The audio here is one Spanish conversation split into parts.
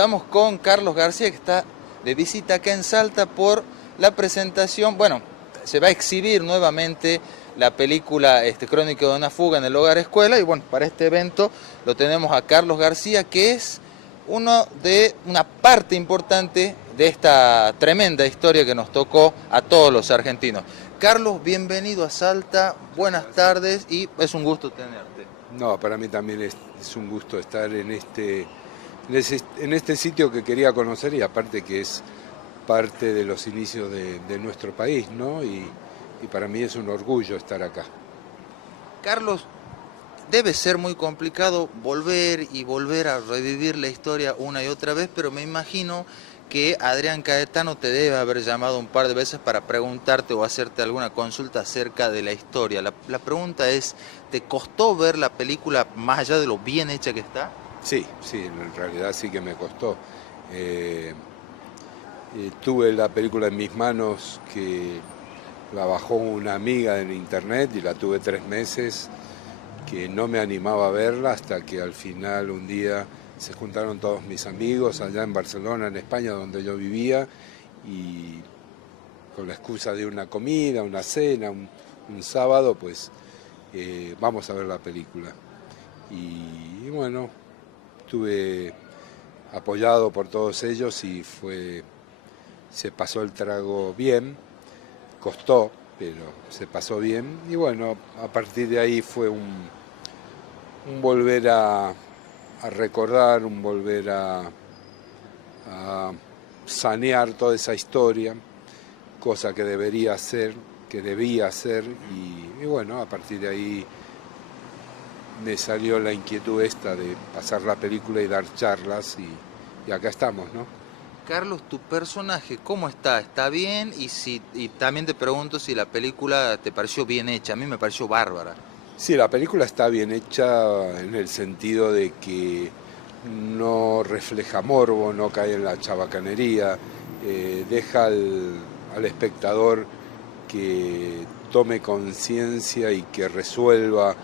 Estamos con Carlos García, que está de visita acá en Salta por la presentación. Bueno, se va a exhibir nuevamente la película Crónica de una fuga en el hogar escuela, y bueno, para este evento lo tenemos a Carlos García, que es una parte importante de esta tremenda historia que nos tocó a todos los argentinos. Carlos, bienvenido a Salta, buenas tardes y es un gusto tenerte. No, para mí también es un gusto estar en este sitio que quería conocer, y aparte que es parte de los inicios de nuestro país, ¿no? Y para mí es un orgullo estar acá. Carlos, debe ser muy complicado volver a revivir la historia una y otra vez, pero me imagino que Adrián Caetano te debe haber llamado un par de veces para preguntarte o hacerte alguna consulta acerca de la historia. La pregunta es, ¿te costó ver la película más allá de lo bien hecha que está? Sí, en realidad sí que me costó. Tuve la película en mis manos, que la bajó una amiga en internet y la tuve 3 meses, que no me animaba a verla hasta que al final un día se juntaron todos mis amigos allá en Barcelona, en España, donde yo vivía, y con la excusa de una comida, una cena, un sábado, pues vamos a ver la película. Y bueno, estuve apoyado por todos ellos y se pasó el trago bien, costó, pero se pasó bien. Y bueno, a partir de ahí fue un volver a recordar, un volver a sanear toda esa historia, cosa que debía hacer, y bueno, a partir de ahí me salió la inquietud esta de pasar la película y dar charlas, y acá estamos, ¿no? Carlos, tu personaje, ¿cómo está? ¿Está bien? Y también te pregunto si la película te pareció bien hecha. A mí me pareció bárbara. Sí, la película está bien hecha en el sentido de que no refleja morbo, no cae en la chabacanería, deja al espectador que tome conciencia y que resuelva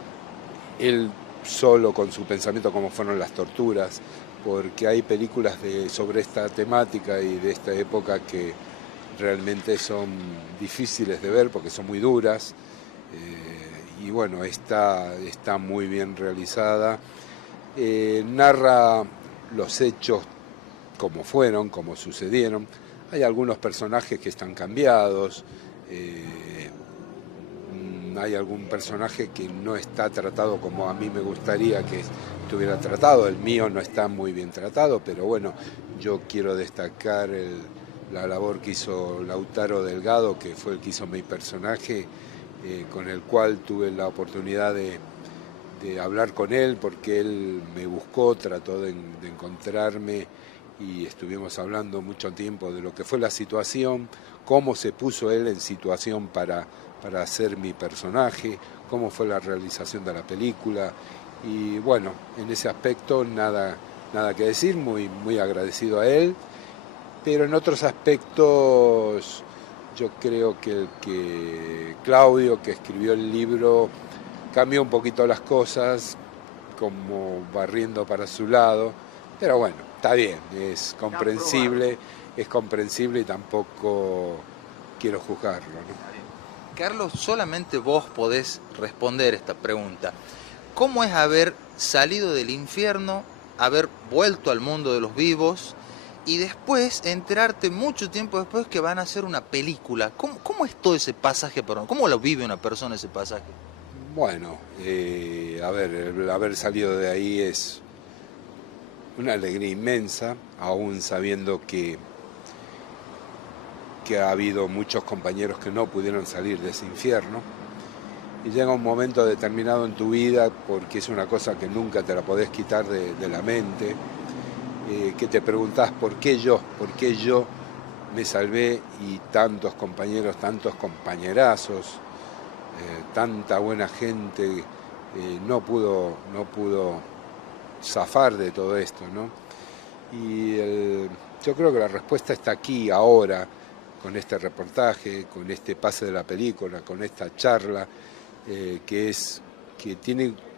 él solo con su pensamiento cómo fueron las torturas, porque hay películas sobre esta temática y de esta época que realmente son difíciles de ver porque son muy duras. Y bueno, está muy bien realizada. Narra los hechos como fueron, como sucedieron. Hay algunos personajes que están cambiados. Hay algún personaje que no está tratado como a mí me gustaría que estuviera tratado. El mío no está muy bien tratado, pero bueno, yo quiero destacar la labor que hizo Lautaro Delgado, que fue el que hizo mi personaje, con el cual tuve la oportunidad de hablar con él, porque él me buscó, trató de encontrarme, y estuvimos hablando mucho tiempo de lo que fue la situación, cómo se puso él en situación para hacer mi personaje, cómo fue la realización de la película, y bueno, en ese aspecto nada que decir, muy agradecido a él, pero en otros aspectos yo creo que Claudio, que escribió el libro, cambió un poquito las cosas, como barriendo para su lado, pero bueno, está bien, es comprensible y tampoco quiero juzgarlo, ¿no? Carlos, solamente vos podés responder esta pregunta. ¿Cómo es haber salido del infierno, haber vuelto al mundo de los vivos y después enterarte mucho tiempo después que van a hacer una película? ¿Cómo es todo ese pasaje? ¿Cómo lo vive una persona ese pasaje? Bueno, a ver, el haber salido de ahí es una alegría inmensa, aún sabiendo que ha habido muchos compañeros que no pudieron salir de ese infierno. Y llega un momento determinado en tu vida, porque es una cosa que nunca te la podés quitar de la mente, que te preguntás ¿por qué yo me salvé y tantos compañeros, tantos compañerazos, tanta buena gente no pudo zafar de todo esto, ¿no? Y yo creo que la respuesta está aquí, ahora, con este reportaje, con este pase de la película, con esta charla, que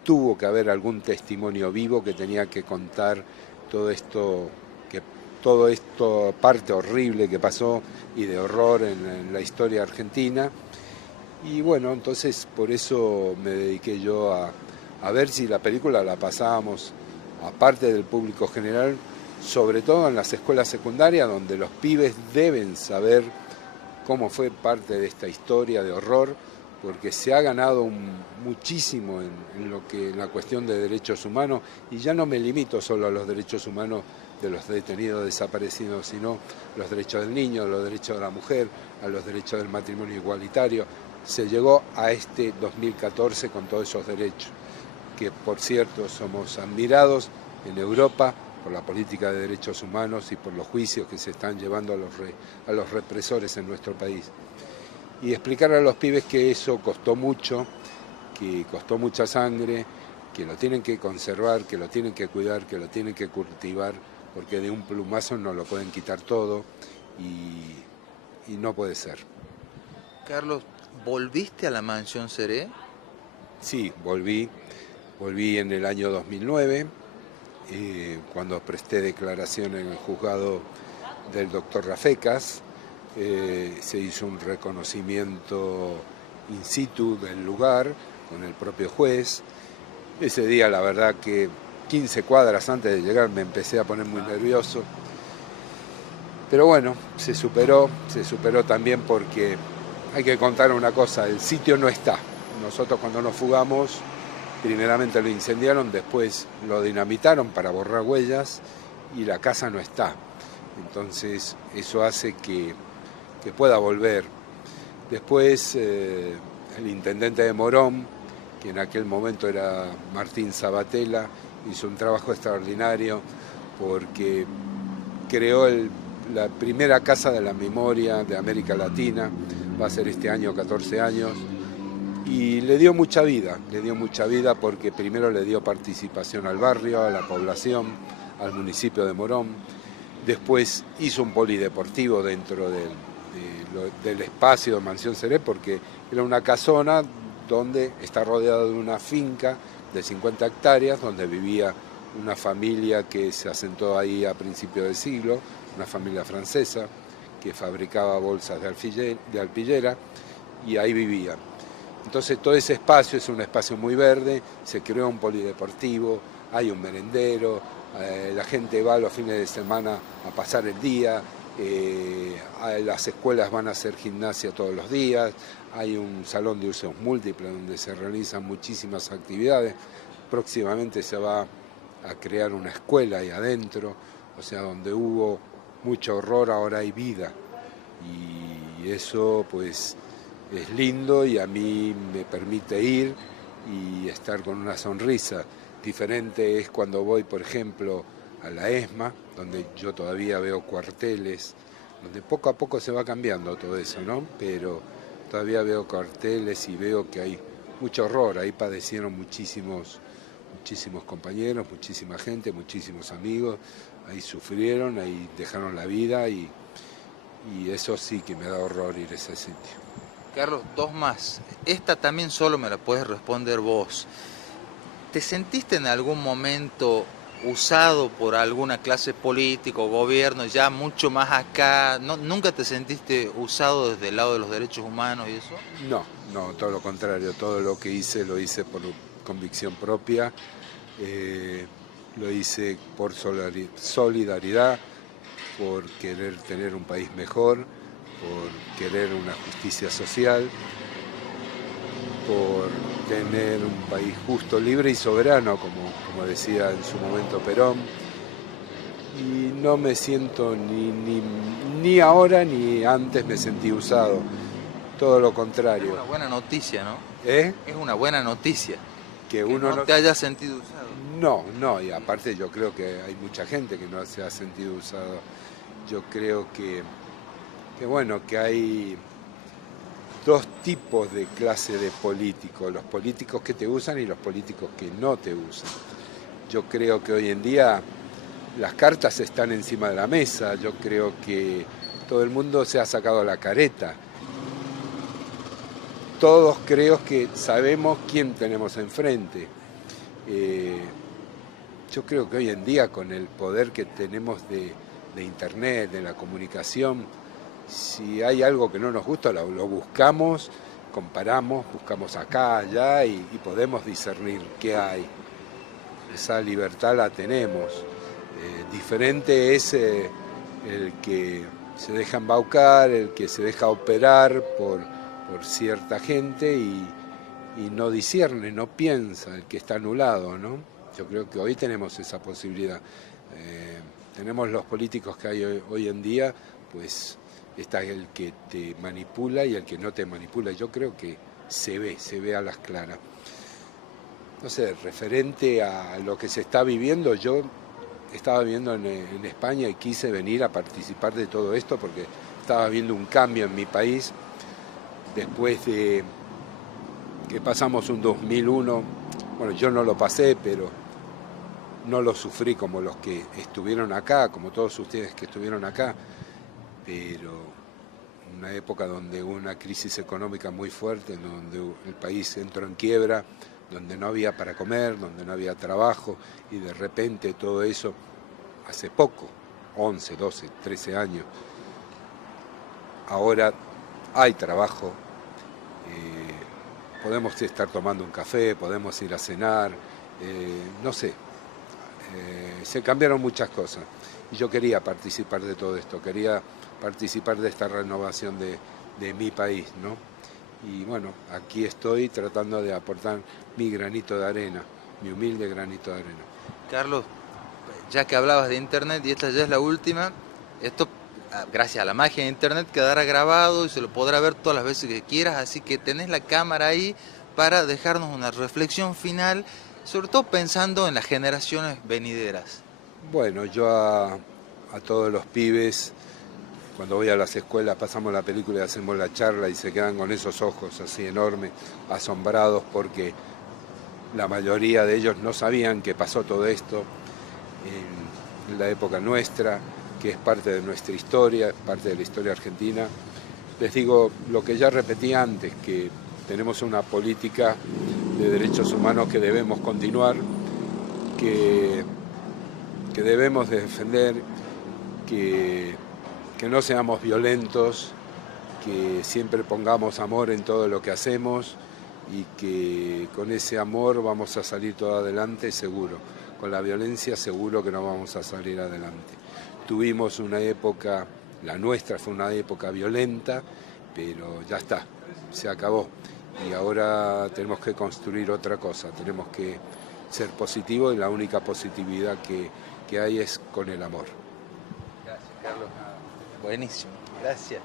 tuvo que haber algún testimonio vivo que tenía que contar todo esto que todo esto, parte horrible que pasó y de horror en la historia argentina. Y bueno, entonces por eso me dediqué yo a ver si la película la pasábamos, aparte del público general, sobre todo en las escuelas secundarias, donde los pibes deben saber cómo fue parte de esta historia de horror, porque se ha ganado muchísimo en la cuestión de derechos humanos, y ya no me limito solo a los derechos humanos de los detenidos desaparecidos, sino los derechos del niño, los derechos de la mujer, a los derechos del matrimonio igualitario. Se llegó a este 2014 con todos esos derechos, que por cierto somos admirados en Europa por la política de derechos humanos y por los juicios que se están llevando a los represores en nuestro país. Y explicar a los pibes que eso costó mucho, que costó mucha sangre, que lo tienen que conservar, que lo tienen que cuidar, que lo tienen que cultivar, porque de un plumazo no lo pueden quitar todo y no puede ser. Carlos, ¿volviste a la Mansión Seré? Sí, volví en el año 2009, cuando presté declaración en el juzgado del doctor Rafecas. Se hizo un reconocimiento in situ del lugar con el propio juez. Ese día, la verdad que 15 cuadras antes de llegar me empecé a poner muy nervioso. Pero bueno, se superó también porque hay que contar una cosa, el sitio no está. Nosotros cuando nos fugamos, primeramente lo incendiaron, después lo dinamitaron para borrar huellas y la casa no está. Entonces eso hace que pueda volver. Después el intendente de Morón, que en aquel momento era Martín Sabatella, hizo un trabajo extraordinario porque creó la primera casa de la memoria de América Latina, va a ser este año 14 años, y le dio mucha vida porque primero le dio participación al barrio, a la población, al municipio de Morón. Después hizo un polideportivo dentro del espacio de Mansión Seré, porque era una casona donde está rodeada de una finca de 50 hectáreas, donde vivía una familia que se asentó ahí a principios del siglo, una familia francesa que fabricaba bolsas de alpillera, y ahí vivían. Entonces todo ese espacio es un espacio muy verde, se creó un polideportivo, hay un merendero, la gente va los fines de semana a pasar el día, las escuelas van a hacer gimnasia todos los días, hay un salón de usos múltiples donde se realizan muchísimas actividades. Próximamente se va a crear una escuela ahí adentro, o sea, donde hubo mucho horror, ahora hay vida. Y eso pues es lindo y a mí me permite ir y estar con una sonrisa. Diferente es cuando voy, por ejemplo, a la ESMA, donde yo todavía veo cuarteles, donde poco a poco se va cambiando todo eso, ¿no? Pero todavía veo cuarteles y veo que hay mucho horror. Ahí padecieron muchísimos compañeros, muchísima gente, muchísimos amigos. Ahí sufrieron, ahí dejaron la vida y eso sí que me da horror ir a ese sitio. Carlos, dos más. Esta también solo me la puedes responder vos. ¿Te sentiste en algún momento usado por alguna clase política o gobierno, ya mucho más acá? ¿Nunca te sentiste usado desde el lado de los derechos humanos y eso? No, todo lo contrario. Todo lo que hice lo hice por convicción propia, lo hice por solidaridad, por querer tener un país mejor, por querer una justicia social, por tener un país justo, libre y soberano, como decía en su momento Perón. Y no me siento ni ahora ni antes me sentí usado, todo lo contrario. Es una buena noticia, ¿no? ¿Eh? Es una buena noticia. Que uno no te haya sentido usado. No, y aparte yo creo que hay mucha gente que no se ha sentido usado. Yo creo que hay dos tipos de clase de políticos, los políticos que te usan y los políticos que no te usan. Yo creo que hoy en día las cartas están encima de la mesa, yo creo que todo el mundo se ha sacado la careta. Todos creo que sabemos quién tenemos enfrente. Yo creo que hoy en día con el poder que tenemos de de internet, de la comunicación. Si hay algo que no nos gusta, lo buscamos, comparamos, buscamos acá, allá y podemos discernir qué hay. Esa libertad la tenemos. Diferente es el que se deja embaucar, el que se deja operar por cierta gente y no discierne, no piensa, el que está anulado, ¿no? Yo creo que hoy tenemos esa posibilidad. Tenemos los políticos que hay hoy en día, pues está el que te manipula y el que no te manipula. Yo creo que se ve a las claras. No sé, referente a lo que se está viviendo, yo estaba viviendo en España y quise venir a participar de todo esto porque estaba viendo un cambio en mi país después de que pasamos un 2001. Bueno, yo no lo pasé, pero no lo sufrí como los que estuvieron acá, como todos ustedes que estuvieron acá, pero una época donde hubo una crisis económica muy fuerte, donde el país entró en quiebra, donde no había para comer, donde no había trabajo, y de repente todo eso, hace poco, 11, 12, 13 años, ahora hay trabajo, podemos estar tomando un café, podemos ir a cenar, no sé, se cambiaron muchas cosas. Y yo quería participar de todo esto, quería participar de esta renovación de mi país, ¿no? Y bueno, aquí estoy tratando de aportar mi granito de arena, mi humilde granito de arena. Carlos, ya que hablabas de internet y esta ya es la última, esto gracias a la magia de internet quedará grabado y se lo podrá ver todas las veces que quieras, así que tenés la cámara ahí para dejarnos una reflexión final, sobre todo pensando en las generaciones venideras. Bueno, yo a todos los pibes, cuando voy a las escuelas, pasamos la película y hacemos la charla y se quedan con esos ojos así enormes, asombrados porque la mayoría de ellos no sabían que pasó todo esto en la época nuestra, que es parte de nuestra historia, es parte de la historia argentina. Les digo lo que ya repetí antes, que tenemos una política de derechos humanos que debemos continuar, que debemos de defender, que no seamos violentos, que siempre pongamos amor en todo lo que hacemos y que con ese amor vamos a salir todo adelante seguro. Con la violencia seguro que no vamos a salir adelante. Tuvimos una época, la nuestra fue una época violenta, pero ya está, se acabó. Y ahora tenemos que construir otra cosa, tenemos que ser positivos y la única positividad que hay es con el amor. Gracias, Carlos. Buenísimo, gracias.